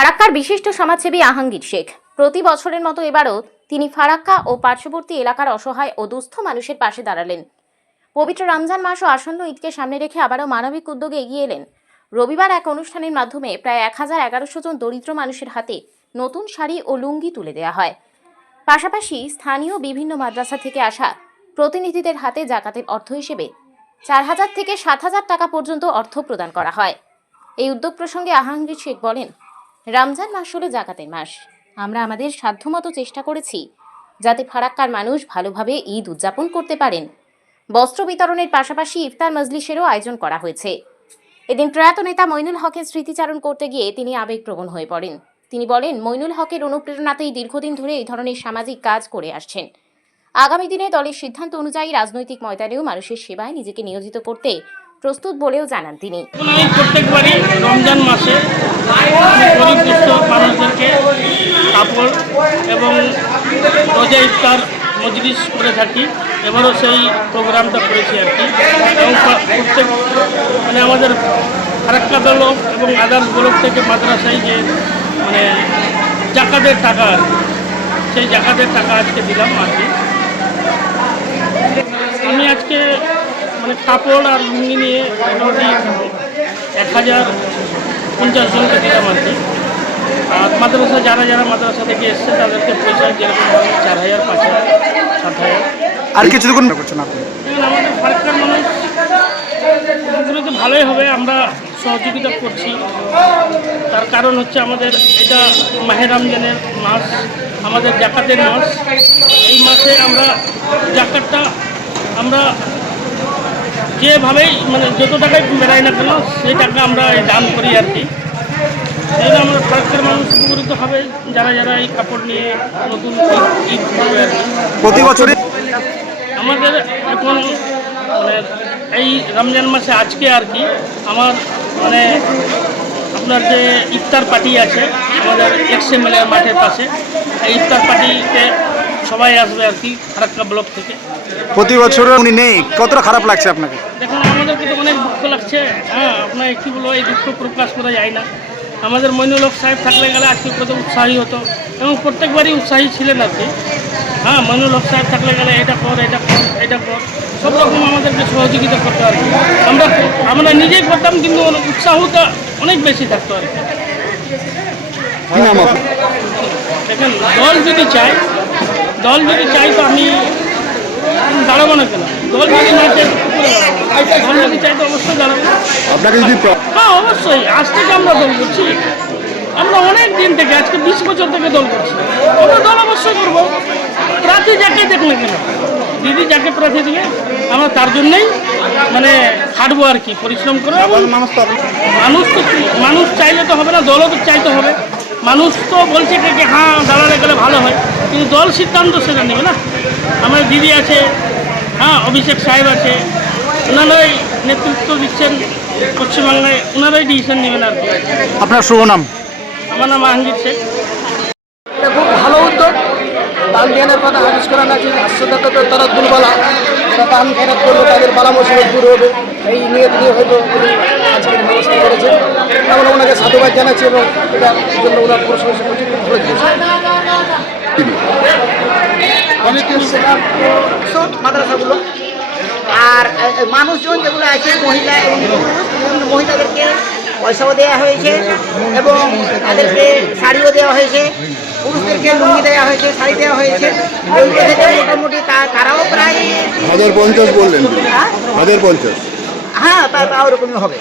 ফারাক্কার বিশিষ্ট সমাজসেবী আহাঙ্গীর শেখ প্রতি বছরের মতো এবারও তিনি ফারাক্কা ও পার্শ্ববর্তী এলাকার অসহায় ও দুস্থ মানুষের পাশে দাঁড়ালেন। পবিত্র রমজান মাস ও আসন্ন ঈদকে সামনে রেখে আবারও মানবিক উদ্যোগে এগিয়ে এলেন। রবিবার এক অনুষ্ঠানের মাধ্যমে প্রায় 1100 জন দরিদ্র মানুষের হাতে নতুন শাড়ি ও লুঙ্গি তুলে দেওয়া হয়। পাশাপাশি স্থানীয় বিভিন্ন মাদ্রাসা থেকে আসা প্রতিনিধিদের হাতে জাকাতের অর্থ হিসেবে 4000 থেকে 7000 টাকা পর্যন্ত অর্থ প্রদান করা হয়। এই উদ্যোগ প্রসঙ্গে আহাঙ্গীর শেখ বলেন, রমজান মাস হলো জাকাতের মাস। আমরা আমাদের সাধ্যমতো চেষ্টা করেছি যাতে ফারাক্কার মানুষ ভালোভাবে ঈদ উদযাপন করতে পারেন। বস্ত্র বিতরণের পাশাপাশি ইফতার মজলিসেরও আয়োজন করা হয়েছে। এদিন প্রয়াত নেতা মইনুল হকের স্মৃতিচারণ করতে গিয়ে তিনি আবেগপ্রবণ হয়ে পড়েন। তিনি বলেন, মইনুল হকের অনুপ্রেরণাতেই দীর্ঘদিন ধরে এই ধরনের সামাজিক কাজ করে আসছেন। আগামী দিনে দলের সিদ্ধান্ত অনুযায়ী রাজনৈতিক ময়দানেও মানুষের সেবায় নিজেকে নিয়োজিত করতে প্রস্তুত বলেও জানান তিনি। প্রত্যেকবারই রমজান মাসে গরিব দুস্থ মানুষদেরকে কাপড় এবং রোজা ইফতার মজলিস করে থাকি। এবারও সেই প্রোগ্রামটা করেছি আর কি। এবং প্রত্যেক আমাদের ফারাক্কা ব্লক এবং আদার্স ব্লক থেকে মাদ্রাসায় যে জাকাতের টাকা সেই জাকাতের টাকা আজকে দিলাম আর কি। আমি আজকে কাপড় আর লুঙ্গি নিয়ে মোটামুটি 1050 জনকে দিলাম আর কি। আর মাদ্রাসা যারা মাদ্রাসা থেকে এসছে তাদেরকে পয়সা যেরকম 4000, 5000, 7000 আর কিছু করছেন আপনি। আমাদের ফারাক্কার মানুষ তো ভালোই হবে, আমরা সহযোগিতা করছি। তার কারণ হচ্ছে আমাদের এটা মাহে রমজানের মাস, আমাদের জাকাতের মাস। এই মাসে আমরা জাকাতটা আমরা যেভাবেই যত টাকায় বেড়াই না কেন সেই টাকা আমরা দান করি আর কি। এই আমরা ফারাক্কার মানুষ উপকৃত হবে যারা এই কাপড় নিয়ে নতুন ঈদ করবে আর কি। প্রতি বছরে আমাদের এখন এই রমজান মাসে আজকে আর কি আমার আপনার যে ইফতার পার্টি আছে আমাদের XML মাঠের পাশে, এই ইফতার পার্টিতে সবাই আসবে আর কি ফারাক্কা ব্লক থেকে। প্রতি বছর উনি নেই, কতটা খারাপ লাগছে আপনাকে? দেখুন আমাদেরকে তো অনেক দুঃখ লাগছে। আপনার কী বলবো, এই দুঃখ প্রকাশ করা যায় না। আমাদের মইনুল হক সাহেব থাকলে গেলে আজকে কত উৎসাহী হতো এবং প্রত্যেকবারই উৎসাহী ছিলেন আর কি। মইনুল হক সাহেব থাকলে গেলে এটা কর, সব রকম আমাদেরকে সহযোগিতা করতো আর কি। আমরা নিজেই করতাম, কিন্তু উৎসাহটা অনেক বেশি থাকতো আর কি। দেখেন দল যদি চাই তো আমি দাঁড়াবো না কেন? দল যদি না চাই দল যদি চাই তো অবশ্যই দাঁড়াবো। অবশ্যই আজ থেকে আমরা দল করছি। আমরা অনেক দিন থেকে, আজকে 20 বছর থেকে দল করছি। আমরা দল অবশ্যই করবো। প্রার্থী যাকে দেখলে কেন, দিদি যাকে প্রার্থী দিলে আমরা তার জন্যই খাটবো আর কি, পরিশ্রম করে। মানুষ চাইলে তো হবে না, দলও তো চাইতে হবে। মানুষ তো বলছে কি দাঁড়ালে গেলে ভালো হয়, কিন্তু দল সিদ্ধান্ত সেটা নেবে না। আমার দিদি আছে, অভিষেক সাহেব আছে, ওনারাই নেতৃত্ব দিচ্ছেন পশ্চিমবাংলায়, ওনারাই ডিসিশন নেবেন আর কি। আপনার শুভ নাম? আমার নাম আহাঙ্গীর শেখ। এটা খুব ভালো উদ্যোগ। দান জ্ঞানের কথা হাদিস করা আছে, তারা দুর্বলা, যারা দান জ্ঞান করবে তাদের বালা মুসিবত দূর হবে। এই নিয়ত নিয়ে হয়তো উনি আজকের ব্যবস্থা করেছেন। আমরা ওনাকে সাধুবাদ জানাচ্ছি এবং এটার জন্য ওনার প্রশংসা করছি। ভালো মাদ্রাসাগুলো আর মানুষজন যেগুলো আছে মহিলা এবং মহিলাদেরকে পয়সাও দেওয়া হয়েছে এবং তাদেরকে শাড়িও দেওয়া হয়েছে, পুরুষদেরকে লুঙ্গি দেওয়া হয়েছে, শাড়ি দেওয়া হয়েছে। ওইগুলো থেকে মোটামুটি তারাও প্রায় 1050 বললেন। 1050 তাও এরকমই হবে।